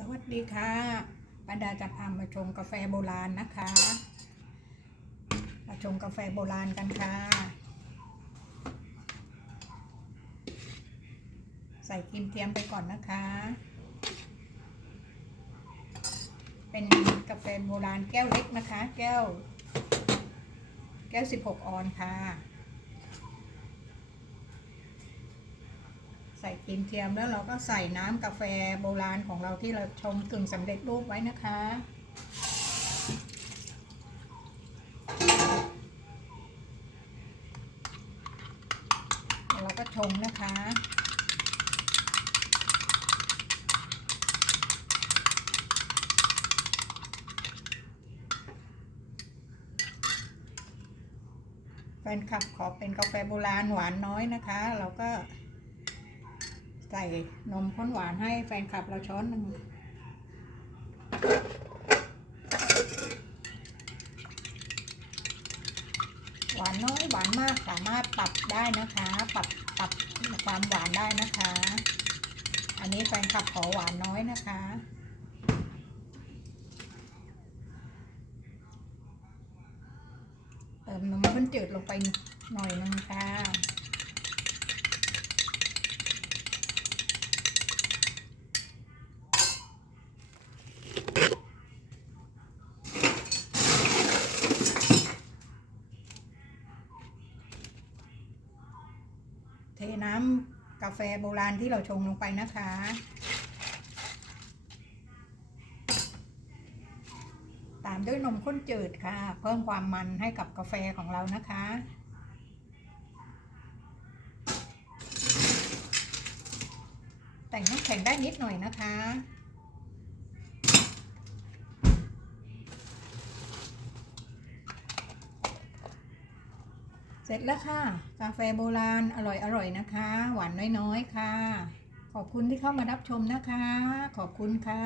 สวัสดีค่ะป้าดาจะพามาชมกาแฟโบราณนะคะ มาชมกาแฟโบราณกันค่ะ ใส่ครีมเทียมไปก่อนนะคะ เป็นกาแฟโบราณแก้วเล็กนะคะ แก้ว แก้ว 16 ออนค่ะ ส่ครีมเทียมแล้วเราก็ใส่น้ำกาแฟโบราณของเราที่เราชงกึ่งสำเร็จรูปไว้นะคะแล้วเราก็ชงนะคะแฟนคลับขอเป็นกาแฟโบราณหวานน้อยนะคะ เราก็ ใส่นมข้นหวานให้แฟนคลับเราช้อนหนึ่งหวานน้อยหวานมากสามารถปรับได้นะคะ ปรับปรับความหวานได้นะคะ อันนี้แฟนคลับขอหวานน้อยนะคะเติมนมข้นจืดลงไปหน่อยนึงค่ะ เทน้ำกาแฟโบราณที่เราชงลงไปนะคะ ตามด้วยนมข้นจืดค่ะ เพิ่มความมันให้กับกาแฟของเรานะคะแต่งน้ำแข็งได้นิดหน่อยนะคะ เสร็จแล้วค่ะ กาแฟโบราณอร่อยอร่อยนะคะ หวานน้อยๆค่ะ ขอบคุณที่เข้ามารับชมนะคะ ขอบคุณค่ะ